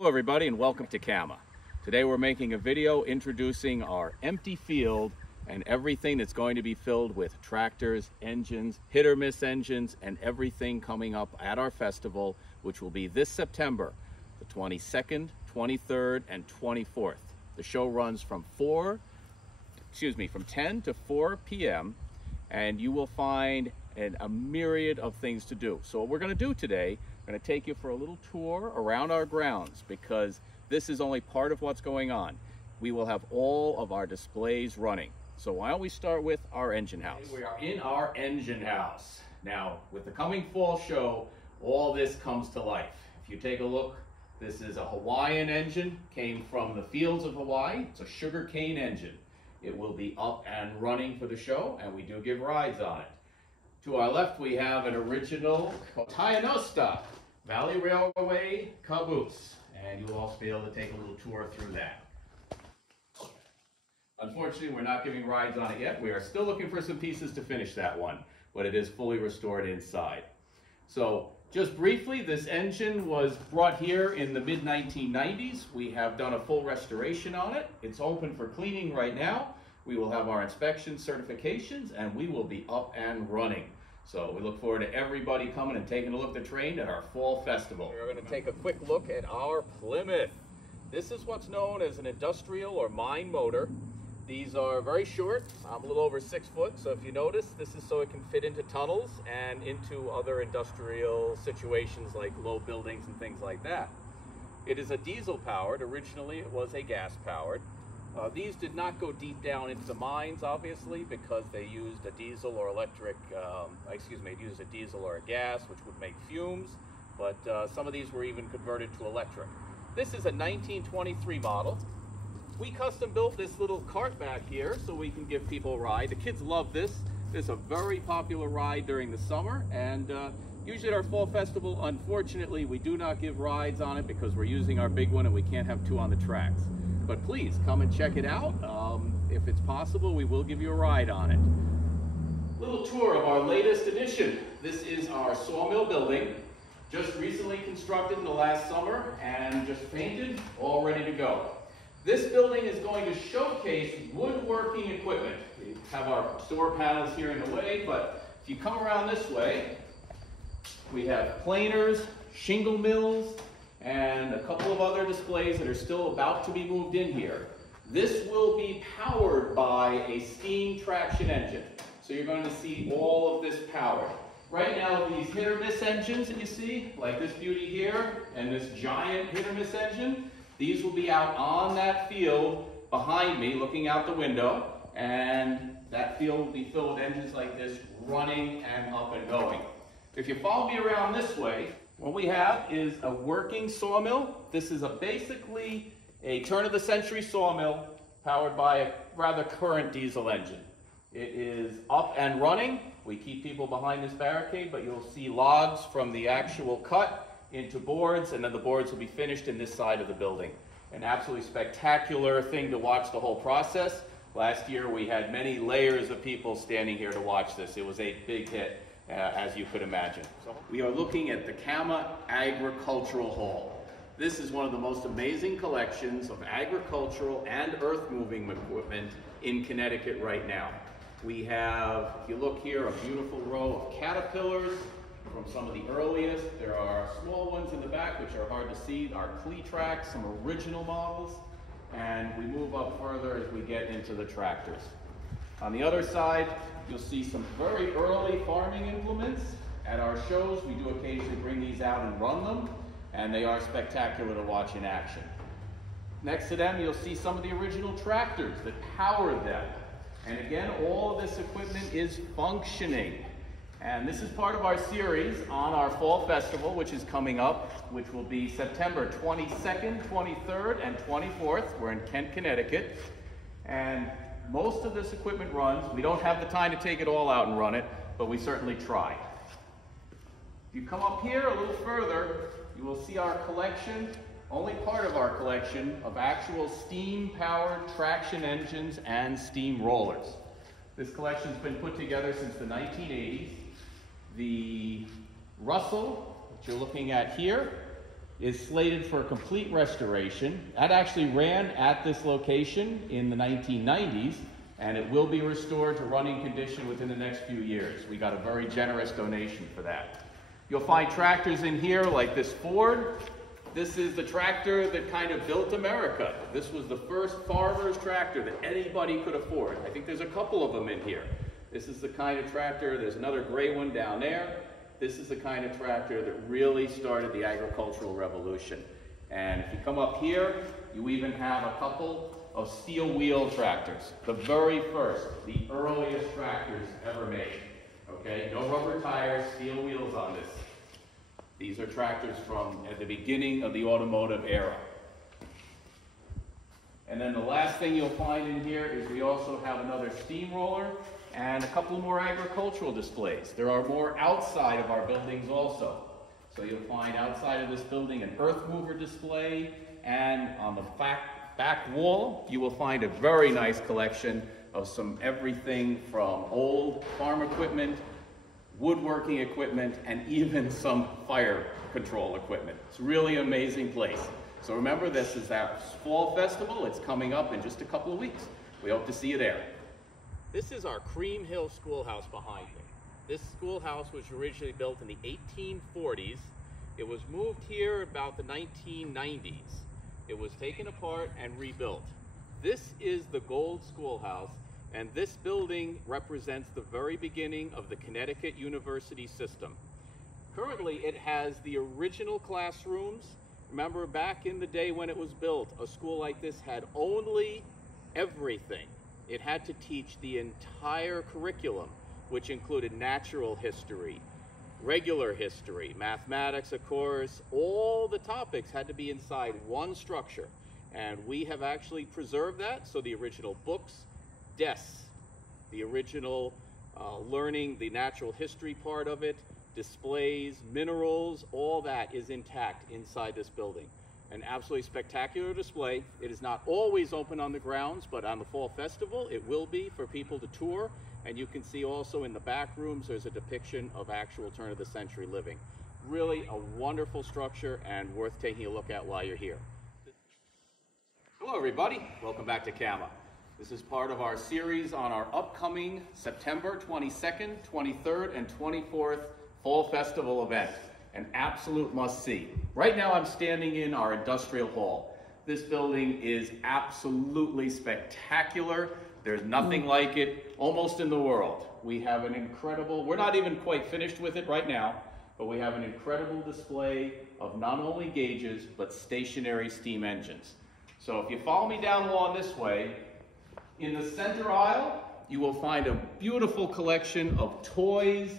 Hello everybody and welcome to CAMA. Today we're making a video introducing our empty field and everything that's going to be filled with tractors, engines, hit or miss engines, and everything coming up at our festival, which will be this September, the 22nd, 23rd, and 24th. The show runs from 10 to 4 p.m. and you will find a myriad of things to do. So what we're going to do today, we're going to take you for a little tour around our grounds because this is only part of what's going on. We will have all of our displays running. So why don't we start with our engine house? We are in our engine house. Now, with the coming fall show, all this comes to life. If you take a look, this is a Hawaiian engine, came from the fields of Hawaii. It's a sugarcane engine. It will be up and running for the show, and we do give rides on it. To our left, we have an original Tayanosta Valley Railway caboose, and you'll also be able to take a little tour through that. Unfortunately, we're not giving rides on it yet. We are still looking for some pieces to finish that one, but it is fully restored inside. So just briefly, this engine was brought here in the mid-1990s. We have done a full restoration on it. It's open for cleaning right now. We will have our inspection certifications and we will be up and running. So we look forward to everybody coming and taking a look at the train at our fall festival. We're going to take a quick look at our Plymouth. This is what's known as an industrial or mine motor. These are very short. I'm a little over 6 foot, so if you notice, this is so it can fit into tunnels and into other industrial situations like low buildings and things like that. It is a diesel powered. Originally it was a gas powered. These did not go deep down into the mines, obviously, because they used a diesel or used a diesel or a gas, which would make fumes, but some of these were even converted to electric. This is a 1923 model. We custom built this little cart back here so we can give people a ride. The kids love this. It's a very popular ride during the summer, and usually at our fall festival, unfortunately, we do not give rides on it because we're using our big one and we can't have two on the tracks. But please come and check it out. If it's possible, we will give you a ride on it. Little tour of our latest addition. This is our Sawmill building, just recently constructed in the last summer and just painted, all ready to go. This building is going to showcase woodworking equipment. We have our store panels here in the way, but if you come around this way, we have planers, shingle mills, and a couple of other displays that are still about to be moved in here. This will be powered by a steam traction engine. So you're going to see all of this powered. Right now, these hit or miss engines that you see, like this beauty here, and this giant hit or miss engine, these will be out on that field behind me, looking out the window, and that field will be filled with engines like this, running and up and going. If you follow me around this way, what we have is a working sawmill. This is basically a turn-of-the-century sawmill powered by a rather current diesel engine. It is up and running. We keep people behind this barricade, but you'll see logs from the actual cut into boards, and then the boards will be finished in this side of the building. An absolutely spectacular thing to watch the whole process. Last year we had many layers of people standing here to watch this. It was a big hit. As you could imagine. So we are looking at the CAMA Agricultural Hall. This is one of the most amazing collections of agricultural and earth-moving equipment in Connecticut right now. We have, if you look here, a beautiful row of Caterpillars from some of the earliest. There are small ones in the back which are hard to see, our Cletrax, some original models, and we move up further as we get into the tractors. On the other side, you'll see some very early farming implements. At our shows, we do occasionally bring these out and run them, and they are spectacular to watch in action. Next to them, you'll see some of the original tractors that powered them. And again, all of this equipment is functioning. And this is part of our series on our Fall Festival, which is coming up, which will be September 22nd, 23rd, and 24th. We're in Kent, Connecticut. And most of this equipment runs. We don't have the time to take it all out and run it, but we certainly try. If you come up here a little further, you will see our collection, only part of our collection, of actual steam-powered traction engines and steam rollers. This collection's been put together since the 1980s. The Russell, that you're looking at here, is slated for a complete restoration. That actually ran at this location in the 1990s, and it will be restored to running condition within the next few years. We got a very generous donation for that. You'll find tractors in here like this Ford. This is the tractor that kind of built America. This was the first farmer's tractor that anybody could afford. I think there's a couple of them in here. This is the kind of tractor, there's another gray one down there. This is the kind of tractor that really started the agricultural revolution. And if you come up here, you even have a couple of steel wheel tractors. The very first, the earliest tractors ever made. Okay, no rubber tires, steel wheels on this. These are tractors from at the beginning of the automotive era. And then the last thing you'll find in here is we also have another steamroller and a couple more agricultural displays. There are more outside of our buildings also. So you'll find outside of this building an earth mover display, and on the back wall you will find a very nice collection of some everything from old farm equipment, woodworking equipment, and even some fire control equipment. It's a really amazing place. So remember, this is our fall festival. It's coming up in just a couple of weeks. We hope to see you there. This is our Cream Hill Schoolhouse behind me. This schoolhouse was originally built in the 1840s. It was moved here about the 1990s. It was taken apart and rebuilt. This is the Gold Schoolhouse, and this building represents the very beginning of the Connecticut University system. Currently, it has the original classrooms. Remember, back in the day when it was built, a school like this had only everything. It had to teach the entire curriculum, which included natural history, regular history, mathematics, of course. All the topics had to be inside one structure. And we have actually preserved that, so the original books, desks, the original learning, the natural history part of it, displays, minerals, all that is intact inside this building. An absolutely spectacular display. It is not always open on the grounds, but on the Fall Festival it will be for people to tour. And you can see also in the back rooms there's a depiction of actual turn-of-the-century living. Really a wonderful structure and worth taking a look at while you're here. Hello everybody, welcome back to CAMA. This is part of our series on our upcoming September 22nd, 23rd, and 24th Fall Festival event. An absolute must-see. Right now I'm standing in our industrial hall. This building is absolutely spectacular. There's nothing like it almost in the world. We have an incredible, we're not even quite finished with it right now, but we have an incredible display of not only gauges, but stationary steam engines. So if you follow me down the lawn this way, in the center aisle, you will find a beautiful collection of toys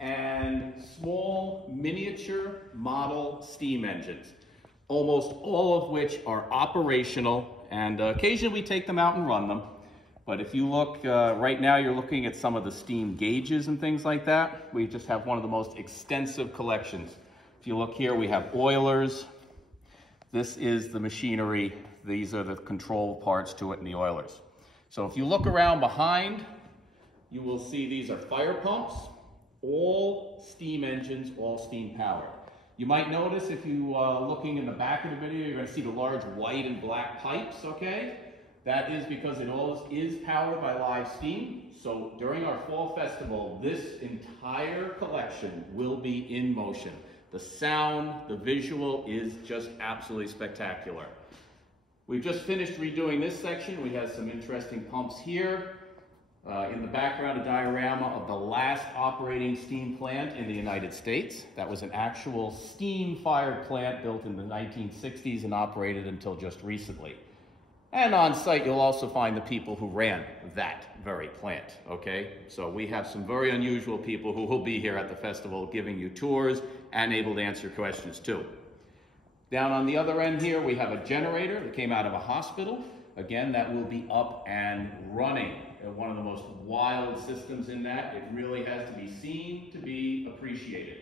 and small miniature model steam engines, almost all of which are operational, and occasionally we take them out and run them. But if you look, right now you're looking at some of the steam gauges and things like that. We just have one of the most extensive collections. If you look here, we have oilers. This is the machinery. These are the control parts to it in the oilers. So if you look around behind, you will see these are fire pumps, all steam engines, all steam powered. You might notice if you are looking in the back of the video, you're going to see the large white and black pipes, okay? That is because it all is powered by live steam. So during our Fall Festival, this entire collection will be in motion. The sound, the visual is just absolutely spectacular. We've just finished redoing this section. We have some interesting pumps here. In the background, a diorama of the last operating steam plant in the United States. That was an actual steam-fired plant built in the 1960s and operated until just recently. And on site, you'll also find the people who ran that very plant, okay? So we have some very unusual people who will be here at the festival giving you tours and able to answer questions too. Down on the other end here, we have a generator that came out of a hospital. Again, that will be up and running. One of the most wild systems in that. It really has to be seen to be appreciated.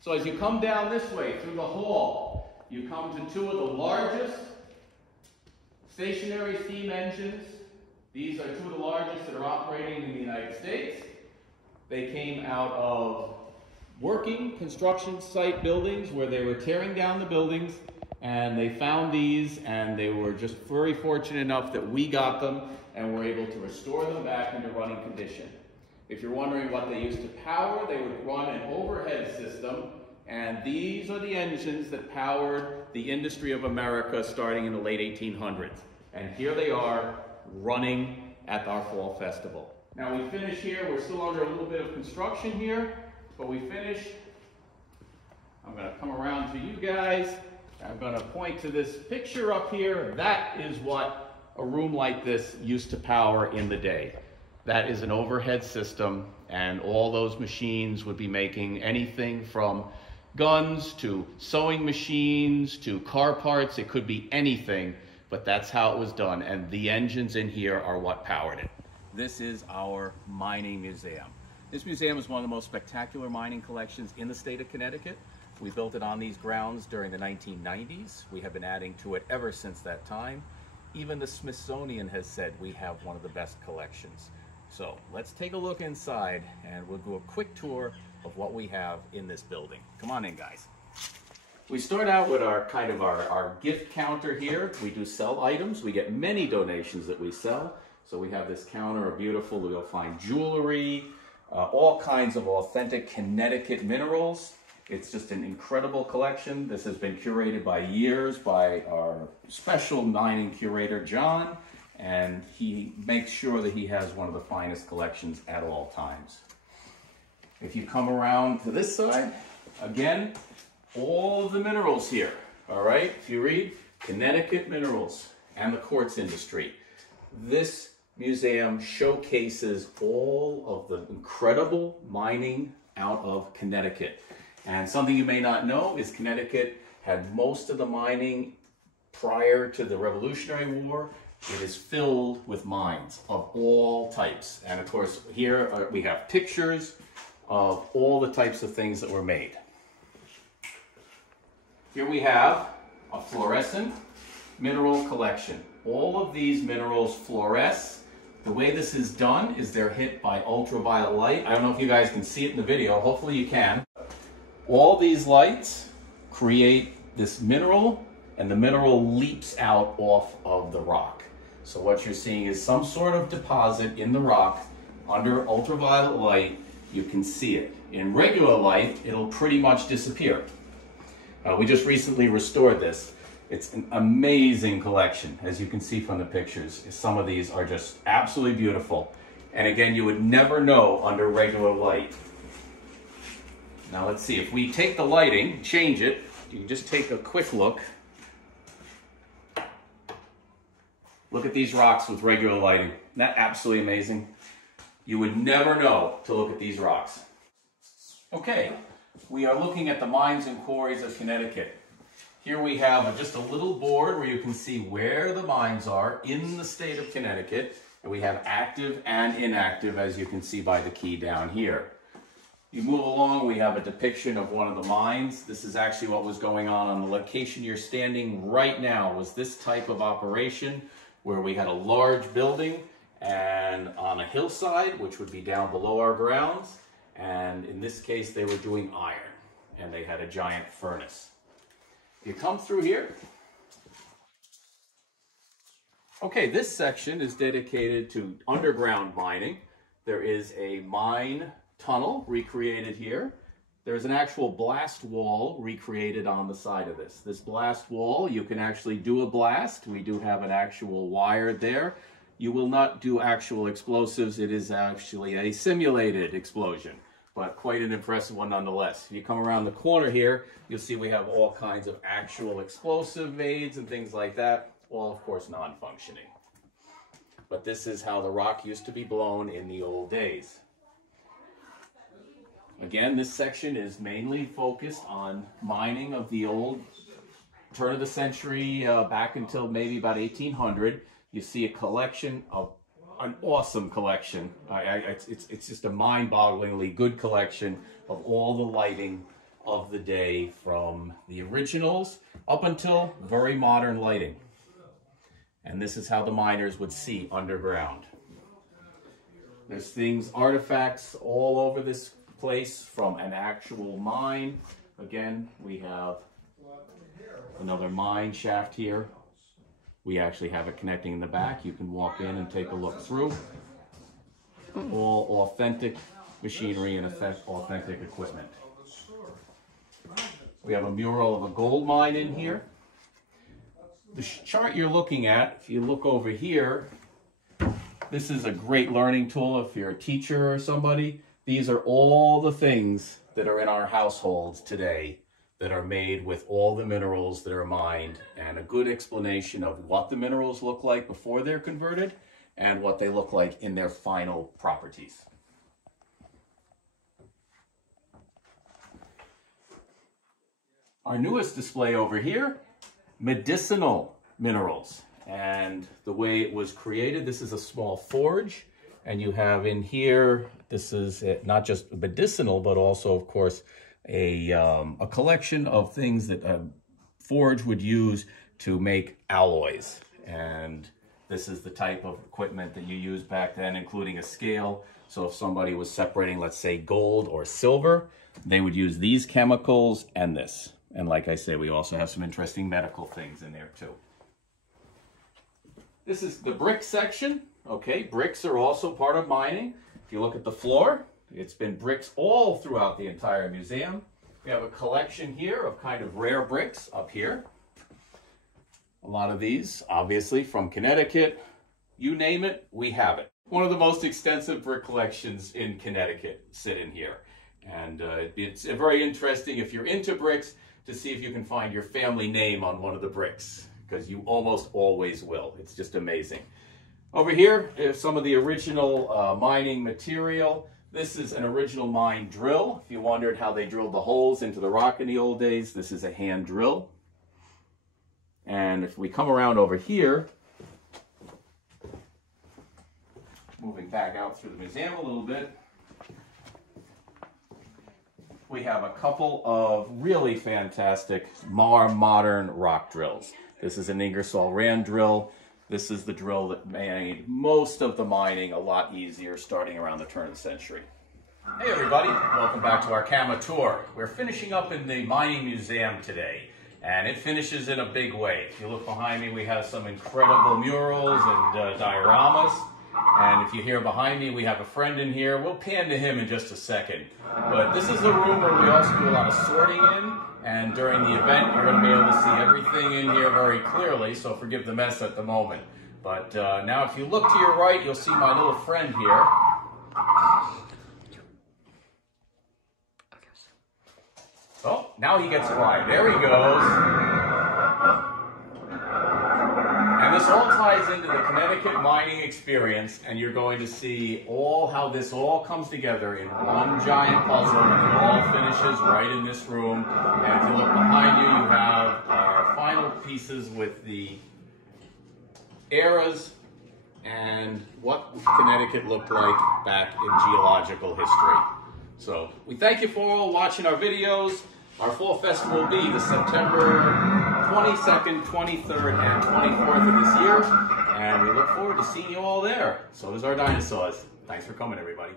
So as you come down this way through the hall, you come to two of the largest stationary steam engines. These are two of the largest that are operating in the United States. They came out of working construction site buildings where they were tearing down the buildings, and they found these, and they were just very fortunate enough that we got them and were able to restore them back into running condition. If you're wondering what they used to power, they would run an overhead system, and these are the engines that powered the industry of America starting in the late 1800s. And here they are running at our Fall Festival. Now we finish here, we're still under a little bit of construction here, but we finish. I'm going to come around to you guys. I'm going to point to this picture up here. That is what a room like this used to power in the day. That is an overhead system, and all those machines would be making anything from guns to sewing machines to car parts. It could be anything, but that's how it was done, and the engines in here are what powered it. This is our mining museum. This museum is one of the most spectacular mining collections in the state of Connecticut. We built it on these grounds during the 1990s. We have been adding to it ever since that time. Even the Smithsonian has said we have one of the best collections. So let's take a look inside, and we'll do a quick tour of what we have in this building. Come on in, guys. We start out with our gift counter here. We do sell items. We get many donations that we sell. So we have this counter of beautiful, you'll find jewelry, all kinds of authentic Connecticut minerals. It's just an incredible collection. This has been curated by years by our special mining curator, John, and he makes sure that he has one of the finest collections at all times. If you come around to this side, again, all of the minerals here, all right? If you read Connecticut minerals and the quartz industry, this museum showcases all of the incredible mining out of Connecticut. And something you may not know is Connecticut had most of the mining prior to the Revolutionary War. It is filled with mines of all types. And of course, here we have pictures of all the types of things that were made. Here we have a fluorescent mineral collection. All of these minerals fluoresce. The way this is done is they're hit by ultraviolet light. I don't know if you guys can see it in the video. Hopefully you can. All these lights create this mineral, and the mineral leaps out off of the rock. So what you're seeing is some sort of deposit in the rock under ultraviolet light. You can see it. In regular light, it'll pretty much disappear. We just recently restored this. It's an amazing collection, as you can see from the pictures. Some of these are just absolutely beautiful. And again, you would never know under regular light. Now let's see, if we take the lighting, change it, you can just take a quick look. Look at these rocks with regular lighting. Isn't that absolutely amazing? You would never know to look at these rocks. Okay, we are looking at the mines and quarries of Connecticut. Here we have just a little board where you can see where the mines are in the state of Connecticut. And we have active and inactive, as you can see by the key down here. You move along, we have a depiction of one of the mines. This is actually what was going on the location you're standing right now, was this type of operation where we had a large building and on a hillside, which would be down below our grounds. And in this case, they were doing iron, and they had a giant furnace. You come through here. Okay, this section is dedicated to underground mining. There is a mine tunnel recreated here. There's an actual blast wall recreated on the side of this. This blast wall, you can actually do a blast. We do have an actual wire there. You will not do actual explosives. It is actually a simulated explosion, but quite an impressive one nonetheless. If you come around the corner here, you'll see we have all kinds of actual explosive aids and things like that, all of course non-functioning. But this is how the rock used to be blown in the old days. Again, this section is mainly focused on mining of the old turn of the century back until maybe about 1800. You see a collection of an awesome collection. It's just a mind-bogglingly good collection of all the lighting of the day, from the originals up until very modern lighting. And this is how the miners would see underground. There's things, artifacts all over this place from an actual mine. Again, we have another mine shaft here. We actually have it connecting in the back. You can walk in and take a look through. All authentic machinery and authentic equipment. We have a mural of a gold mine in here. The chart you're looking at, if you look over here, this is a great learning tool if you're a teacher or somebody. These are all the things that are in our households today that are made with all the minerals that are mined, and a good explanation of what the minerals look like before they're converted and what they look like in their final properties. Our newest display over here, medicinal minerals. And the way it was created, this is a small forge, and you have in here, this is not just medicinal, but also, of course, a collection of things that a forge would use to make alloys. And this is the type of equipment that you used back then, including a scale. So if somebody was separating, let's say, gold or silver, they would use these chemicals and this. And like I say, we also have some interesting medical things in there too. This is the brick section. Okay, bricks are also part of mining. If you look at the floor, it's been bricks all throughout the entire museum. We have a collection here of kind of rare bricks up here. A lot of these, obviously, from Connecticut. You name it, we have it. One of the most extensive brick collections in Connecticut sit in here. And it's very interesting if you're into bricks to see if you can find your family name on one of the bricks, because you almost always will. It's just amazing. Over here is some of the original mining material. This is an original mine drill. If you wondered how they drilled the holes into the rock in the old days, this is a hand drill. And if we come around over here, moving back out through the museum a little bit, we have a couple of really fantastic, more modern rock drills. This is an Ingersoll Rand drill. This is the drill that made most of the mining a lot easier starting around the turn of the century. Hey everybody, welcome back to our CAMA tour. We're finishing up in the Mining Museum today, and it finishes in a big way. If you look behind me, we have some incredible murals and dioramas. And if you hear behind me, we have a friend in here. We'll pan to him in just a second. But this is a room where we also do a lot of sorting in. And during the event, you're going to be able to see everything in here very clearly. So forgive the mess at the moment. But now if you look to your right, you'll see my little friend here. Oh, now he gets quiet. There he goes. And this all ties into the Connecticut mining experience, and you're going to see how this all comes together in one giant puzzle, and it all finishes right in this room. And if you look behind you, you have our final pieces with the eras and what Connecticut looked like back in geological history. So we thank you for all watching our videos. Our Fall Festival will be the September 22nd, 23rd, and 24th of this year, and we look forward to seeing you all there. So does our dinosaurs. Thanks for coming, everybody.